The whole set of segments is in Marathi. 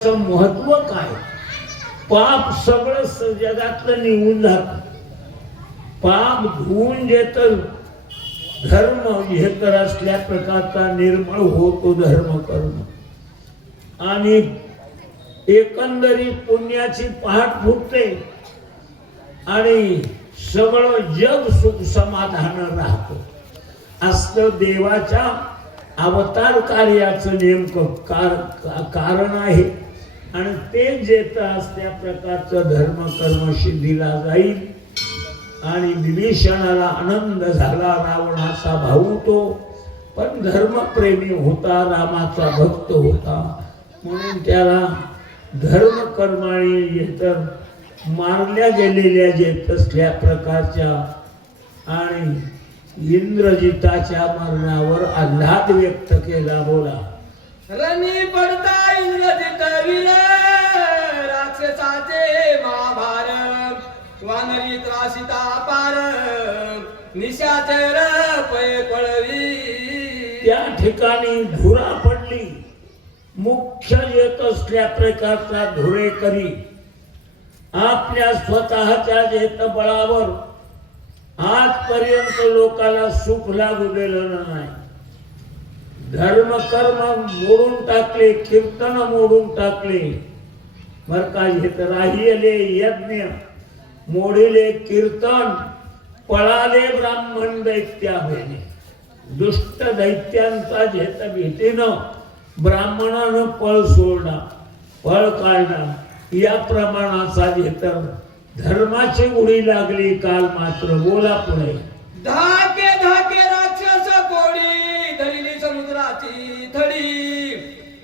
महत्व काय? पाप सगळं जगातलं निघून जात. पाप धुवून जेत धर्म हे तर असल्या प्रकारचा निर्मळ होतो धर्म कर्म आणि एकंदरीत पुण्याची पहाट फुटते आणि सगळं जग सुख समाधान राहतो. असं देवाच्या अवतार कार्याचं नेमकं कारण आहे आणि ते जेत असल्या प्रकारचं धर्म कर्म सिद्धीला जाईल. आणि विभीषणाला आनंद झाला, रावणाचा भाऊ तो पण धर्मप्रेमी होता, रामाचा भक्त होता, म्हणून त्याला धर्म कर्माने तर मारल्या गेलेल्या जे तसल्या प्रकारच्या आणि इंद्रजिताच्या मरणावर आल्हाद व्यक्त केला. बोला. रणी पडता इंद्रजित वीर, राक्षसाचे महाभार, वानरी त्रासिता पार, निशाचर पय पळवी. त्या ठिकाणी धुरा पडली. मुख्य येत असल्या प्रकारचा धुरेकरी आपल्या स्वतःच्या जेत बळावर आजपर्यंत लोकाला सुख लागू दिलेलं नाही. धर्म कर्म मोडून टाकले, कीर्तन मोडून टाकले. बर का, हे तर राहिले यज्ञ, मोडिले कीर्तन, पळाले ब्राह्मण दैत्याने. दुष्ट दैत्यांचा जेत भीतीनं ब्राह्मणानं पळ सोडला, पळ काढला. या प्रमाणाचा जेतर धर्माची उडी लागली काल मात्र. बोला पुढे. धाके धाके राक्षस कोडी, धरिली समुद्राची थडी,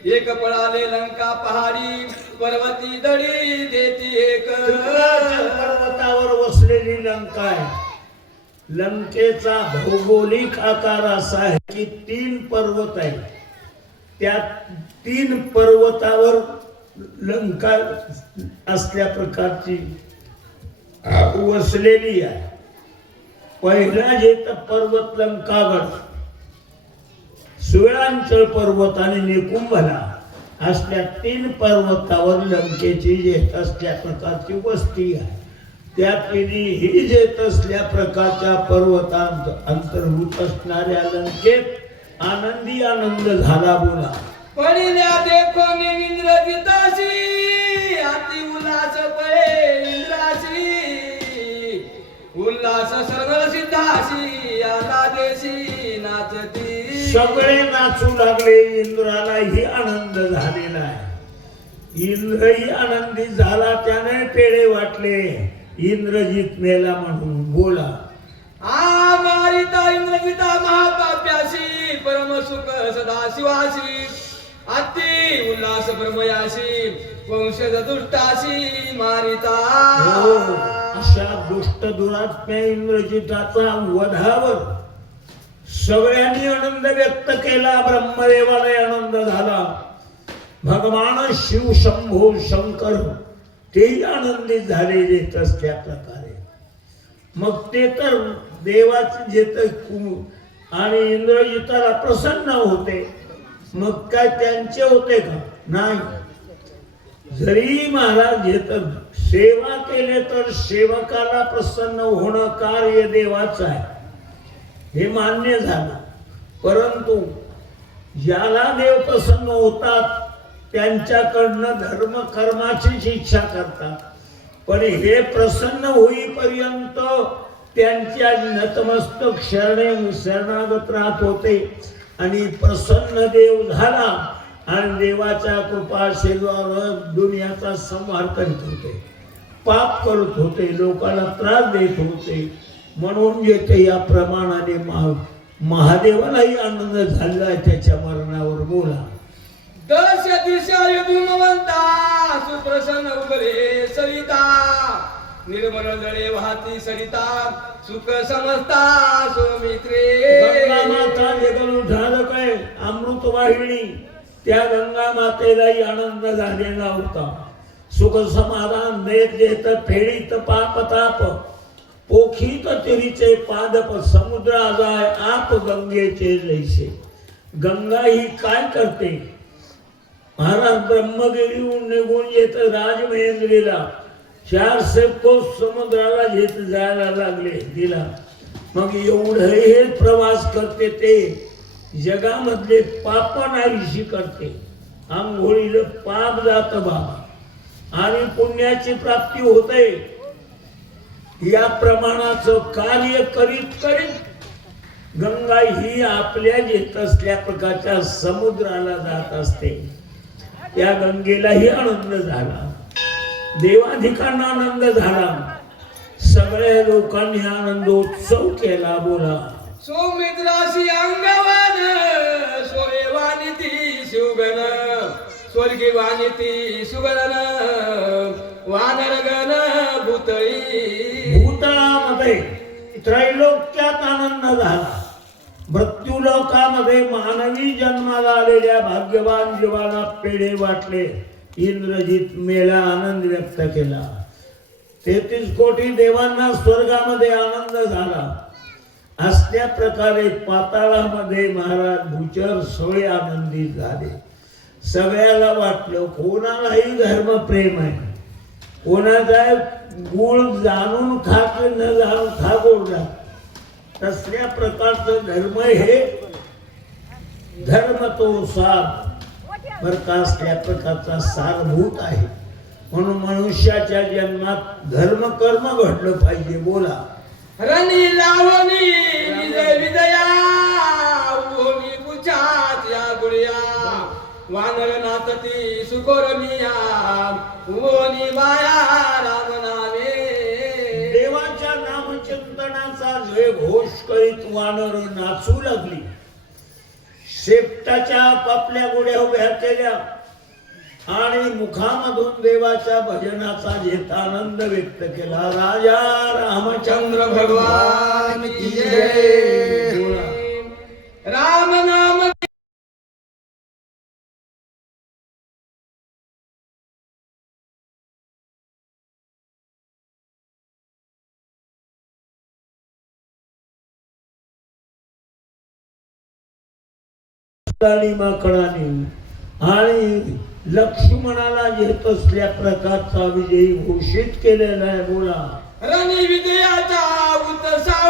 एक पळाले लंका पहाडी, पर्वती दडी देती एक. पर्वतावर वसलेली लंका आहे. लंकेचा भौगोलिक आकार असा आहे की 3 पर्वत आहेत. त्या 3 पर्वतावर लंका असल्या प्रकारची वसलेली आहे. पहिला जेत पर्वत लंकागड, सुवेळांचल पर्वत आणि निकुंभला असल्या 3 पर्वतावर लंकेची जेत असल्या प्रकारची वस्ती आहे. त्या तिन्ही जेत असल्या प्रकारच्या पर्वतांत अंतर्भूत असणाऱ्या लंकेत आनंदी आनंद झाला. बोला. पडिल्या देखो इंद्रजिताशी, अति उल्हास पळे इंद्राशी, उल्हास सर्व सिद्धाशी, आला देशी नाचती. सगळे नाचू लागले. इंद्रालाही आनंद झालेला आहे. इंद्रही आनंदी झाला. त्याने पेढे वाटले इंद्रजित मेला म्हणून. बोला. आ मारिता इंद्रजिता महापाप्याशी, परम सुख सदा शिवाशी, अति उल्हास ब्रह्मयाशी, वंशज दुष्टाशी मारिता. अशा दुष्ट दुरात्म्या इंद्रजिताचा वधावर सगळ्यांनी आनंद व्यक्त केला. ब्रह्मदेवाला आनंद झाला. भगवान शिव शंभो शंकर तेही आनंदित झाले जेत त्या प्रकारे. मग ते तर देवाचे जेत आणि इंद्रजिताला प्रसन्न होते. मग काय त्यांचे होते का? नाही. जरी महाराज जेत सेवा केले तर सेवकाला प्रसन्न होणं कार्य देवाचं आहे, हे मान्य झालं. परंतु ज्याला देव प्रसन्न होतात त्यांच्याकडनं धर्म कर्माचीच इच्छा करतात. पण हे प्रसन्न होईपर्यंत त्यांच्या नतमस्तक शरणागत राहत होते आणि प्रसन्न देव झाला आणि देवाच्या कृपाशीर्वादावर दुनियाचा संहार करीत होते, पाप करत होते, लोकांना त्रास देत होते. म्हणून येथे या प्रमाणाने महादेवालाही आनंद झाला आहे त्याच्या मरणावर. बोला. दश दिशा युधिमवंता, सुप्रसन्न उगले सरिता, निर्मल जळे वाहती सरिता, सुख समजता सुमित्रे. गंगा माता जगन झालं काय अमृत वाहिनी, त्या गंगा मातेलाही आनंद झालेला होता. सुख समाधान देत देत फेडीत पाप ताप, पोखीत तिरीचे पादप, समुद्र जाय आप गंगेचे जैसे. गंगा ही काय करते? महाराज ब्रह्मगिरीहून निघून येत राजमहेंद्रीला 400 कोस समुद्राला येत जायला लागले दिला. मग एवढं हे प्रवास करते ते जगामधले पाप नाहीशी करते. आंघोळीला पाप जात बाबा आणि पुण्याची प्राप्ती होते. या प्रमाणाचं कार्य करीत करीत गंगा ही आपल्या येत असल्या प्रकारच्या समुद्राला जात असते. त्या गंगेलाही आनंद झाला, देवाधिकांना आनंद झाला, सगळ्या लोकांनी आनंदोत्सव केला. बोला सौमित्राशी अंगवन सोयवानी ती शिवगण स्वर्गी वाणी ती सुगण वानरगण भूतळी. भूतळामध्ये त्रैलोक्यात आनंद झाला. मृत्यूलोकामध्ये मानवी जन्माला आलेल्या भाग्यवान जीवाला पेढे वाटले. इंद्रजित मेला आनंद व्यक्त केला. 33 कोटी देवांना स्वर्गामध्ये आनंद झाला. असल्या प्रकारे पाताळामध्ये महाराज भूचर सगळे आनंदित झाले. सगळ्याला वाटलं कोणालाही धर्मप्रेम आहे, कोणाचा गुळ जाणून खात न जाणून खा गोडला. तसल्या प्रकारचं धर्म हे धर्म तो सार बरका असल्या प्रकारचा सारभूत आहे. म्हणून मनुष्याच्या जन्मात धर्म कर्म घडलं पाहिजे. बोला रणी लावणी विजय विजया ओमी पुछात या गुळ्या वानर नाचती सुकोरमिया ओनी बाया राम नामे. देवाच्या नामचिंतनाचा जय घोष करीत वानर नाचू लागली. शेपटाच्या आपल्या गुड्या उभ्या केल्या आणि मुखामधून देवाच्या भजनाचा घेत आनंद व्यक्त केला. राजा रामचंद्र भगवान की जय. राम नाम माकडाने आणि लक्ष्मणाला घेत असल्या प्रकारचा विजयी घोषित केलेला आहे. बोला रणी विजयाचा उत्साह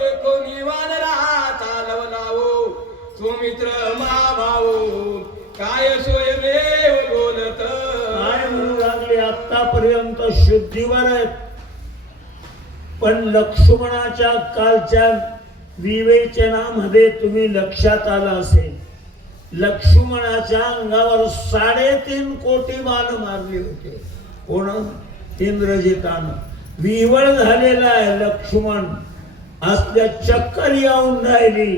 देखो निवानरा चालव लावो सुमित्र महाभाऊ काय सोय देव बोलत. काय म्हणू लागले आतापर्यंत शुद्धीवर आहेत, पण लक्ष्मणाच्या कालच्या विवेचनामध्ये तुम्ही लक्षात आला असेल लक्ष्मणाच्या अंगावर 3.5 कोटी बाण मारले होते. कोण? इंद्रजितानं. विवळ झालेला आहे लक्ष्मण. असल्या चक्कर येऊन राहिली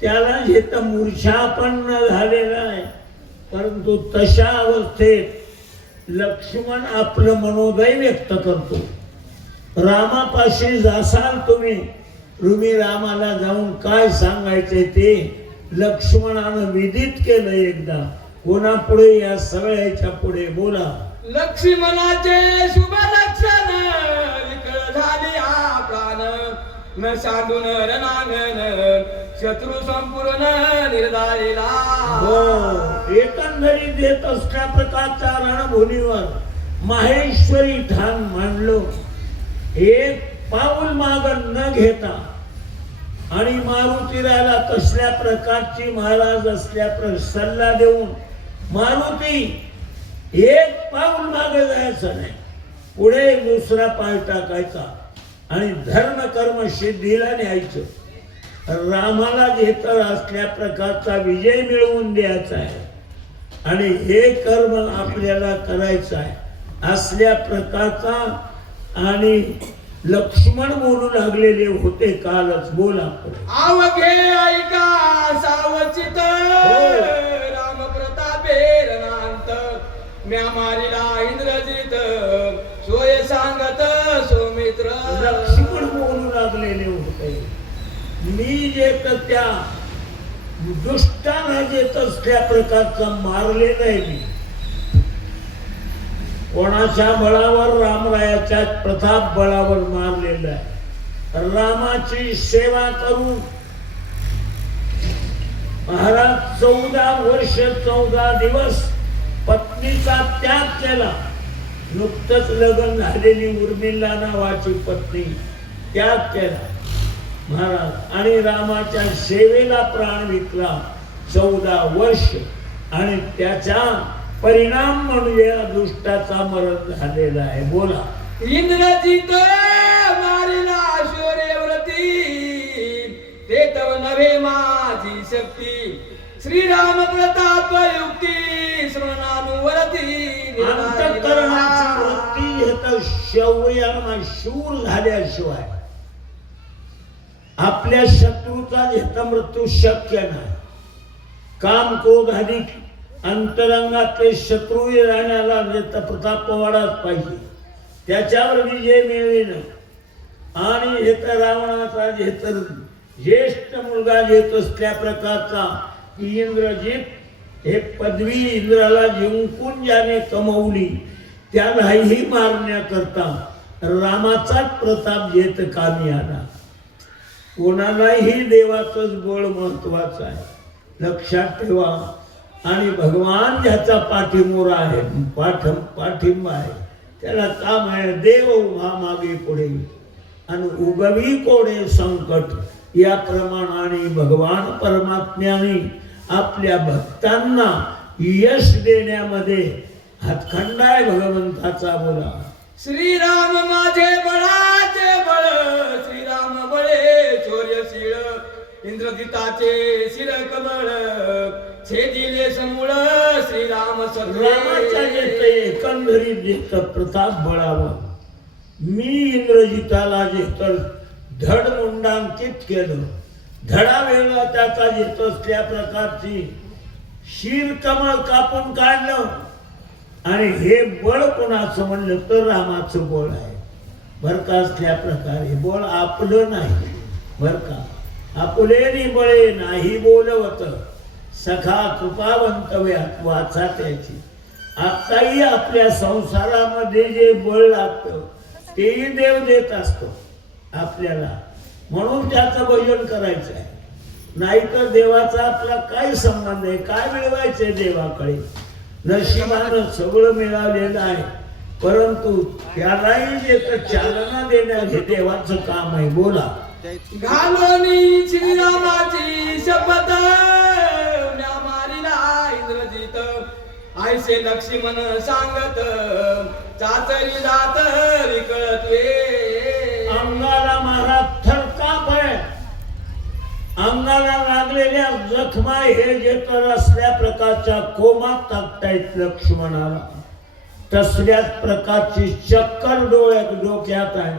त्याला जेत मूर्छापन्न झालेला आहे. परंतु तशा अवस्थेत लक्ष्मण आपलं मनोदय व्यक्त करतो. रामापाशी जासाल तुम्ही रामाला जाऊन काय सांगायचे ते लक्ष्मणानं विदित केलं एकदा. कोणापुढे? या सगळ्याच्या पुढे. बोला लक्ष्मणाचे शुभ लक्षण विकळ झाले हा प्राण न सांडून रणांगण शत्रू संपूर्ण निर्धारिला. हो, एकंदरीत देत असल्या प्रकारच्या रणभूमीवर माहेश्वरी ठाण मांडलो. एक पाऊल माग न घेता आणि मारुतीला तसल्या प्रकारची महाराज असल्या सल्ला देऊन मारुती एक पाऊल मागे जायचं नाही, पुढे दुसरा पाय टाकायचा आणि धर्म कर्म सिद्धीला न्यायचं. रामाला घेत असल्या प्रकारचा विजय मिळवून द्यायचा आहे आणि हे कर्म आपल्याला करायचं आहे असल्या प्रकारचा. आणि लक्ष्मण बोलू लागलेले होते कालच. बोला आवघे ऐका सावचित राम प्रतापे रणांत म्या मारिला इंद्रजित सोय सांगत सौमित्र. लक्ष्मण बोलू लागलेले होते मी जे त्या दुष्टांना जेत असल्या प्रकारचा मारलेलं आहे. मी कोणाच्या बळावर? रामरायाच्या प्रताप बळावर मारलेलं आहे. रामाची सेवा करून महाराज 14 वर्ष 14 दिवस पत्नीचा त्याग केला. नुकतंच लग्न झालेली उर्मिला नावाची पत्नी त्याग केला महाराज आणि रामाच्या सेवेला प्राण विकला 14 वर्ष. आणि त्याचा परिणाम म्हणजे या दुष्टाचा मरण झालेला आहे. बोला. इंद्रजित मारिला शौर्यव्रती ते तव नव्हे माझी शक्ती श्रीराम प्रताप युक्ती स्मरणानुवरती अंतःकरणाची वृत्ती हे तर शौर्यानं शूर झाल्याशिवाय आपल्या शत्रूचा घेता मृत्यू शक्य नाही. काम क्रोध आधी अंतरंगातले शत्रू राहण्याला प्रताप वाढाच पाहिजे. त्याच्यावर विजय मिळविन. आणि हे तर रावणाचा जे तर ज्येष्ठ मुलगा घेत असल्या प्रकारचा इंद्रजित हे पदवी इंद्राला जिंकून ज्याने कमवली त्यालाही मारण्याकरता रामाचाच प्रताप येत कामी आला. कोणालाही देवाचंच बळ महत्वाचं आहे लक्षात ठेवा. आणि भगवान ज्याचा पाठीमोरा आहे पाठिंबा आहे त्याला काम आहे. देव उभा मागे पुढे आणि उगवी कोडे संकट या प्रमाणाने भगवान परमात्म्याने आपल्या भक्तांना यश देण्यामध्ये हातखंडा आहे भगवंताचा. बोला. श्रीराम माझे बळाचे बळ श्रीराम बळे शौर्यशीळ इंद्रजिताचे शिर कमळ छेदिले समूळ श्रीराम रामाच्या जेथे एकंदरीत जेथ प्रताप बळावर मी इंद्रजिताला जे तर धड मुंडांकित केलं. धडा वेगळा त्याचा येत असल्या प्रकारची शीर कमळ कापून काढलं. आणि हे बळ कोणाचं म्हणलं तर रामाचं बळ आहे बर का. असल्या प्रकारे बळ आपलं नाही बर का. आपुलेनी बळे नाही बोलवत सखा कृपावंत वाचा त्याची. आताही आपल्या संसारामध्ये जे बळ लागतं तेही देव देत असतो आपल्याला. म्हणून त्याचं भजन करायचं आहे. नाहीतर देवाचा आपला काय संबंध आहे. काय मिळवायचंय देवाकडे. नशिबानं सगळं मिळालेलं आहे परंतु त्यालाही जे तर चालना देणं हे देवाचं काम आहे. बोला. घालोनी श्रीरामाची शपथ म्या मारिला इंद्रजित आयसे लक्ष्मण सांगत चाचरी जात विकळत्वे. अंगाला महाराज थरकाप आहे. अंगाला लागलेल्या जखमा हे जे तर असल्या प्रकारच्या कोमात टाकतायत लक्ष्मणाला. तसल्याच प्रकारची चक्कर डोक्यात आहे.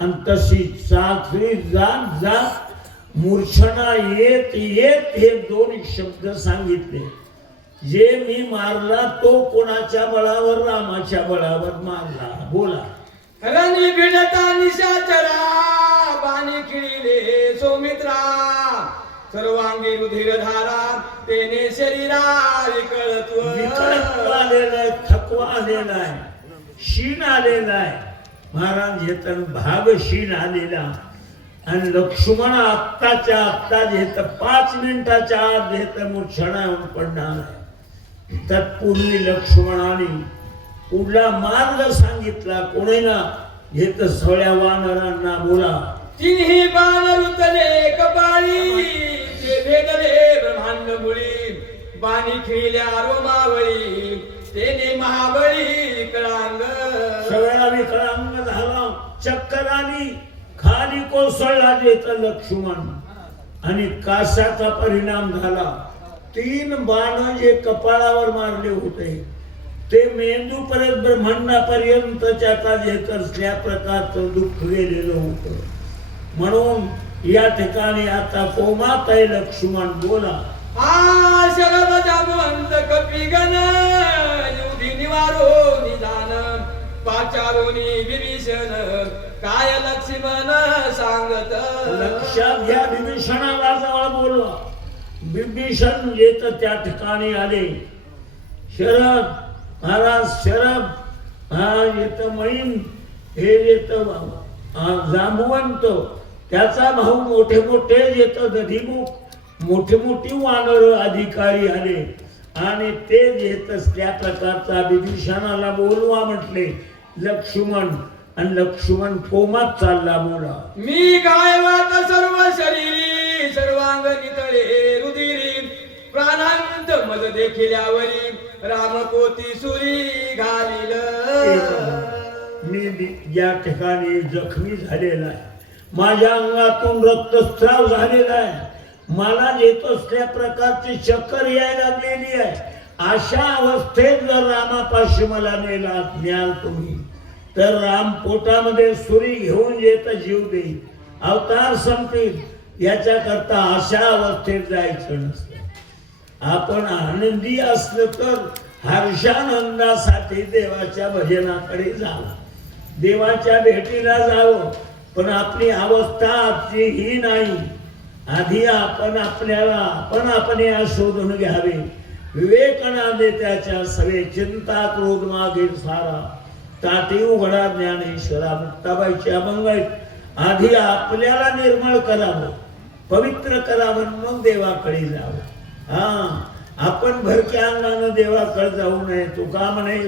आणि तशी चाचरी जात जात मूर्छना येत येत हे 2 शब्द सांगितले. जे मी मारला तो कोणाच्या बळावर रामाच्या बळावर मारला. बोला. रणी भिडता निशाचरा पाणी खिळिले सौमित्रा सर्वांगी रुधिर धारा तेने शरीरा विकळत्व आलेला आहे. थकवा आलेला आहे. शीण आलेला आहे महाराज. हे तर भाग शीण आलेला. आणि लक्ष्मण आत्ताच्या आत्ता घेत 5 मिनिटाच्या आत घेत मूर्छना येऊन पडणार आहे. तत्पूर्वी लक्ष्मणाने पुढला मार्ग सांगितला. कोणीला घेत सगळ्या वानरांना. बोला. तिन्ही बाण रुतले कपाळी ते भेदले ब्रह्मांड मुळी बाणी खिळल्या रोमावळी तेने महाबळी विकळांग. सगळ्या विकळांग झाला. चक्कर आली. खाली कोसळला देत लक्ष्मण. आणि कासाचा परिणाम झाला. 3 बाण जे कपाळावर मारले होते ते मेंदू पर्यंत ब्रह्मांडापर्यंत त्याचा घेत असल्या प्रकारचं दुःख गेलेलं होतं. म्हणून या ठिकाणी आता कोमात आहे लक्ष्मण. बोला. हा शरद जामवंत कपिगण युधी निवारो निदान पाचारोनी विभीषण काय लक्ष्मण सांगत. लक्षात घ्या. विभीषणाला जवळ बोलवा. विभीषण येत त्या ठिकाणी आले. शरद महाराज शरद हा येत मैन हे येत जांबुवंत त्याचा भाऊ मोठे मोठे येत दधिमुख मोठी मोठी वानर अधिकारी आले आणि ते येत असल्या प्रकारचा विभीषणाला बोलवा म्हटले लक्ष्मण, आणि लक्ष्मण कोमात चालला बोला. मी गायवात सर्व शरीरी सर्वांग नितळे रुधिरी प्राणांत मज देखिल्यावरी रामकोती सुरी घालील. मी या ठिकाणी जखमी झालेला आहे, माझ्या अंगातून रक्तस्राव झालेला आहे, मला येत असल्या प्रकारची चक्कर यायला लागलेली आहे. अशा अवस्थेत जर रामापाशी मला न्याल तुम्ही तर राम पोटामध्ये सुरी घेऊन येत जीव देईल, अवतार संपतील. याच्या करता अशा अवस्थेत जायचं नसतं. आपण आनंदी असलं तर हर्षानंदासाठी देवाच्या भजनाकडे जावं, देवाच्या भेटीला जावं. पण आपली अवस्था आजची ही नाही. आधी आपण आपल्या शोधून घ्यावे. विवेकानंदे त्याच्या सवे चिंता क्रोध मागील सारा ताटी उघडा ज्ञानेश्वरा मुक्ताबाईचे अभंग आहेत. आधी आपल्याला निर्मळ करावं, पवित्र करावं, मग देवाकडे जावं. आपण भरक्या अंगानं देवाकडे जाऊ नये. तुका म्हणे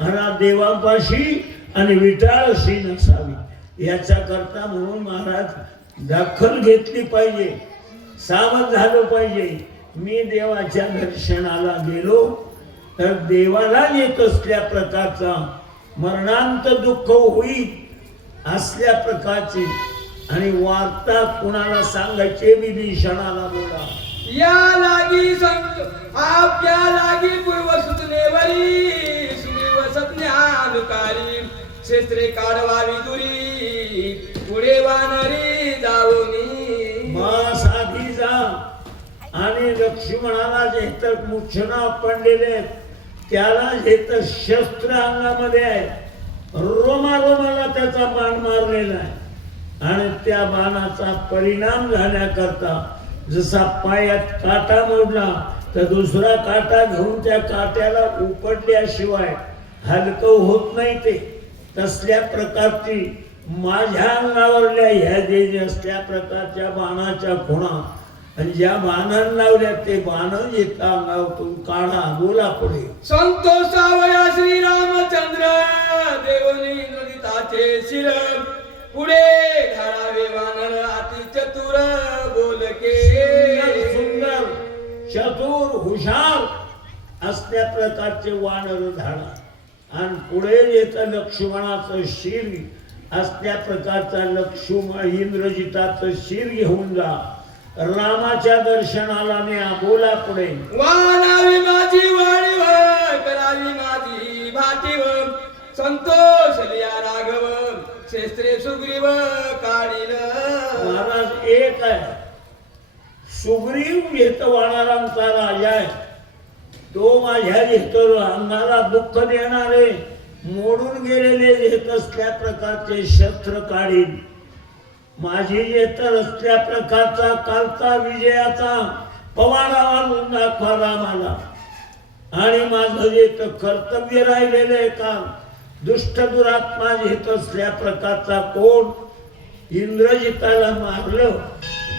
महाराज देवापाशी आणि विटाळशी नसावी. याच्या करता म्हणून महाराज दखल घेतली पाहिजे, सावध झालं पाहिजे. मी देवाच्या दर्शनाला गेलो तर देवाला येत असल्या प्रकारचा मरणांत दुःख होईल असल्या प्रकारची आणि वार्ता कुणाला सांगायचे विभीषणाला बोला. या लागी संत आपल्या लागी पूर्व सुचनेवरी सुग्रीव सज्ञानुकारी क्षेत्रे काढवावी दुरी पुढे वानरी जाऊनी. मास आधी जा आणि लक्ष्मणाला जे तर मूर्छना पडलेले त्याला जे तर शस्त्र अंगामध्ये आहे, रोमाला त्याचा बाण मारलेला आहे आणि त्या बाणाचा परिणाम झाल्याकरता जसा पायात काटा मोडला तर दुसरा काटा घेऊन त्या काट्याला उपटल्याशिवाय हलकं होत नाही. ते तसल्या प्रकारची माझ्या अंगावरल्या ह्या जे असल्या प्रकारच्या बाणाच्या खुणा आणि ज्या बाणांना लावल्या ते बाण येता अंगावरून काढा. बोला पुढे. संतोषावया श्रीरामचंद्र देवनी इंद्रजिताचे शिर पुढे घालावे वानर अति चतुर बोलके. सुंदर चतुर हुशार असल्या प्रकारचे वानर झाडा आणि पुढे येत लक्ष्मणाचं शिर असल्या प्रकारचा लक्ष्मण इंद्रजिताचं शिर घेऊन जा. रामाच्या दर्शनाला न्या. बोला पुढे. वानावी माझी वाणीव करावी माझी भाटीव संतोष लिया राघव क्षेत्रे सुग्रीव काढील. महाराज एक आहे. सुग्रीव येत वानरांचा राजा आहे. तो माझ्या येत अंगाला दुःख देणारे मोडून गेलेले येत असल्या प्रकारचे शस्त्र काढील. माझी येत असल्या प्रकारचा कालचा विजयाचा पवाडा वाढून दाखवा रामाला. आणि माझं येत कर्तव्य राहिलेले काम दुष्ट दुरात्मा येत असल्या प्रकारचा कोण इंद्रजिताला मारलं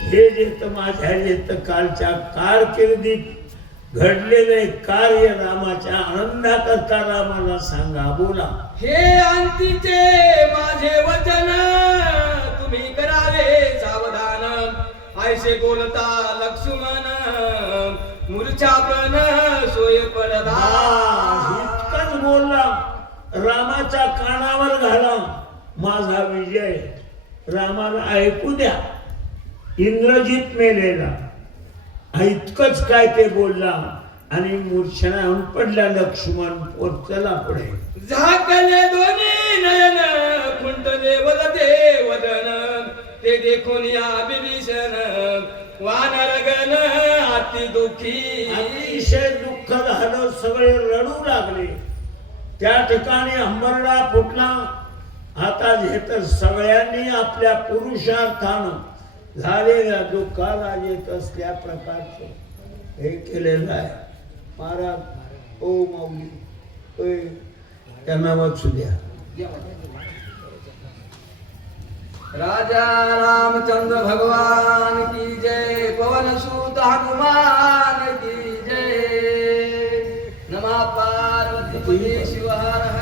हे जेत माझ्या येत कालच्या कारकिर्दीत घडलेले कार्य रामाच्या आनंदाकरता रामाला सांगा. बोला. हे अंतीचे माझे वचन तुम्ही करावे सावधान ऐसे बोलता लक्ष्मण मूर्छापन सोय पडला. इतकंच बोलला. रामाच्या कानावर घाला माझा विजय. रामाला ऐकू द्या. इंद्रजित मेलेला इतकंच काय ते बोलला आणि मूर्छना होऊन पडला लक्ष्मण. चला पुढे. झाकले दोन्ही नयन खुंटले वदते वदन ते देखून या विभीषण वानरगण अति दुःखी. अतिशय दुःख झालं. सगळे रडू लागले. त्या ठिकाणी अंबरडा फुटला. आता हे तर सगळ्यांनी आपल्या पुरुषार्थानं झालेल्या दुःखाला येत असल्या प्रकारचं हे केलेलं आहे. महाराज ओ माऊली त्यांना वाचू द्या. राजा रामचंद्र भगवान की जय. पवन सुत हनुमान की जय. नमः पार्वती शिव हर